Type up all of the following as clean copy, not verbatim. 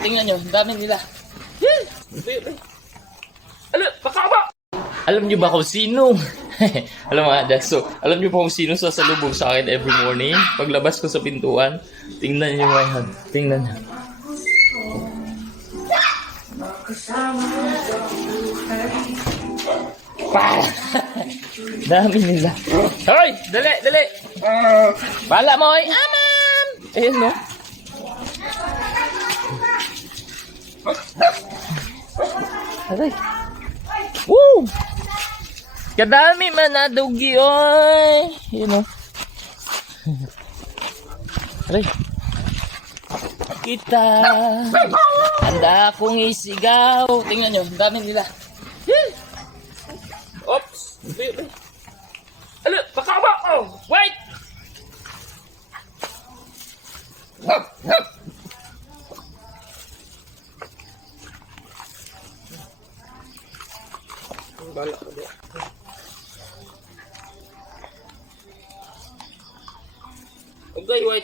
Tingnan nyo, ang dami nila. Alam nyo ba kung sino? Alam mo nga, so, alam nyo ba kung sino sasalubong sa akin every morning? Paglabas ko sa pintuan, tingnan nyo ngayon. Tingnan nyo. Dami nila. Hoy! Dali! Dali! Bala mo, hoy! Ma'am! Ayun, no? Aray! Woo! Kadami man na dugi, oy! Yun, no? Aray! Kita! Handa akong isigaw! Tingnan nyo, ang dami nila. Oops! Ano? Baka ba? Oh! Wait! Balak ko din. Okay, wait.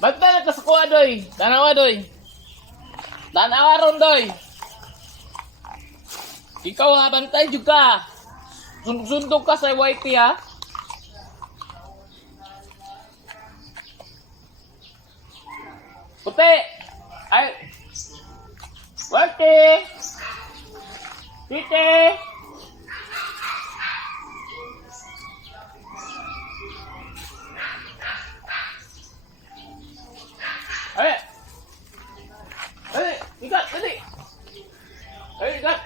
Bantay ka sa kuha, doy. Tanawa, doy. Tanawa ron, doy. Ikaw nga, bantay juga. Sundog ka sa wifi, ha? Puti. Ay. Wifi. Titi. Ay! Ay! Ikat! Dali! Ay! Ikat!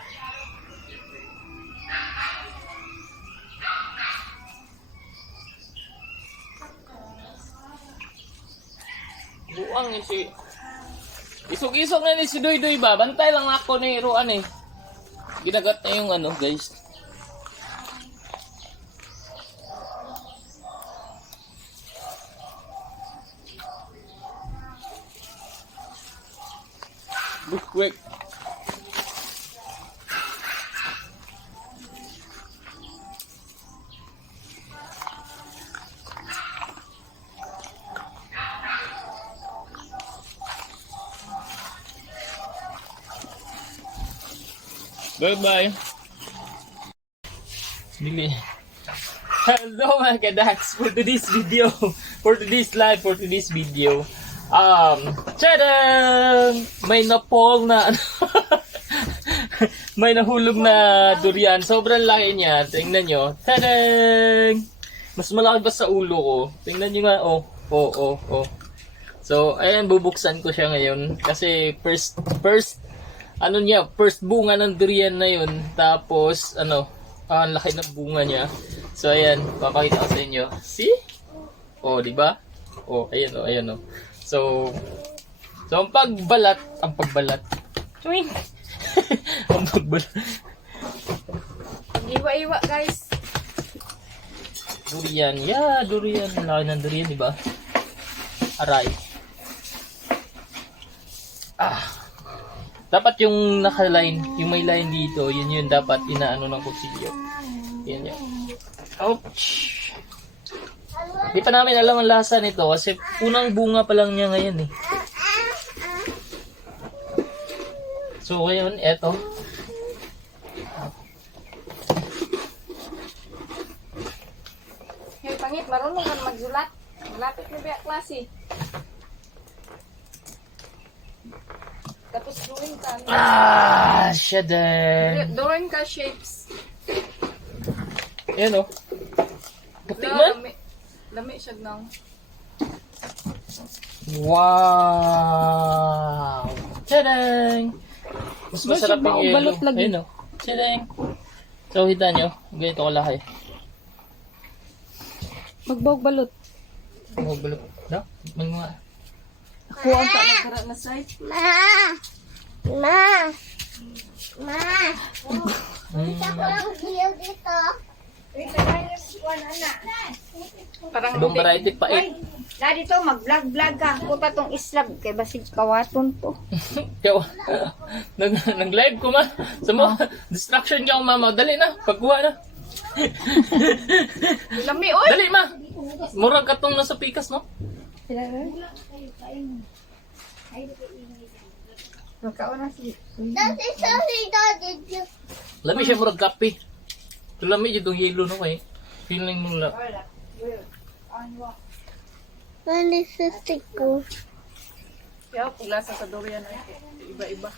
Buang ni si... Isog-isog na ni si Doy-Doy ba? Bantay lang ako ni Ruan eh. Ginagat na yung ano guys. Quick. Bye-bye. Dili. Hello mga kadax for today's video. For today's video. Tadam! May napol na may nahulog na durian. Sobrang laki niya. Tingnan nyo. Tadam! Mas malaki pa sa ulo ko. Tingnan nyo nga. Oh. So, ayan, bubuksan ko siya ngayon. Kasi first bunga ng durian na yun. Tapos, ang laki ng bunga niya. So, ayan, papakita ko sa inyo. See? Oh, di ba? Oh, ayan. So, ang pagbalat. Chewing! Ang pagbalat. Iwa-iwa, guys. Durian. Yeah, durian. Ang laki ng durian, di ba? Aray. Dapat yung naka-line, yung may line dito, yun dapat inaano ng kutsilyo. Yan. Ouch! Di pa namin alam ang lasa nito kasi unang bunga pa lang niya ngayon eh. So ngayon, eto. Hey, pangit, marunong ka magsulat. Malapit na biya klase. Tapos drawing ka. Shadder. Drawing ka shapes. Ayan o. Puti man. Lami siya nang. Wow! Tadang! Mas masarap yung yellow. Balot lagi. Ayun o. Tadang! So, hita nyo. Ganito ko laki. Magbawag balot. Magbalot. No? Mga... Ako ang ka na side. Ma! Parang Ibang variety pa eh. Na dito mag-vlog-vlog ka. Ko pa tong islab kay basig kawaton to. Kaya, nag-live ko ma. Sa mo, distraction ka mama. Dali na, pagkuha na. lami, oy! Dali ma. Murag ka tong nasa pikas no? Magkauna si Lami siya murag kape. Lami itong yelo no kay. Feeling mo lang. Kaya paglasa sa durian ay iba-iba.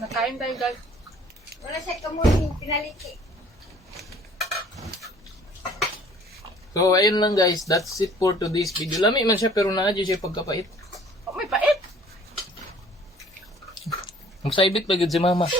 Nakain tayo guys. wala siya kamunin pinaliki. So ayun lang guys, that's it for today's video. Lami man siya pero naadyo siya pagkapait. Oh, may pait. Magsaibit pa gud si mama.